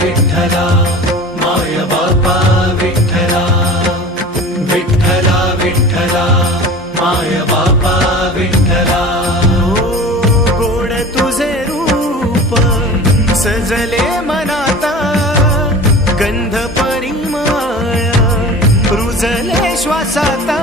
विठ्ठला माय बापा विठ्ठला विठ्ठला विठ्ठला माय बापा विठ्ठला हो, गोड तुझे रूप सजले मनाता गंध परिमाया रुजले श्वासाता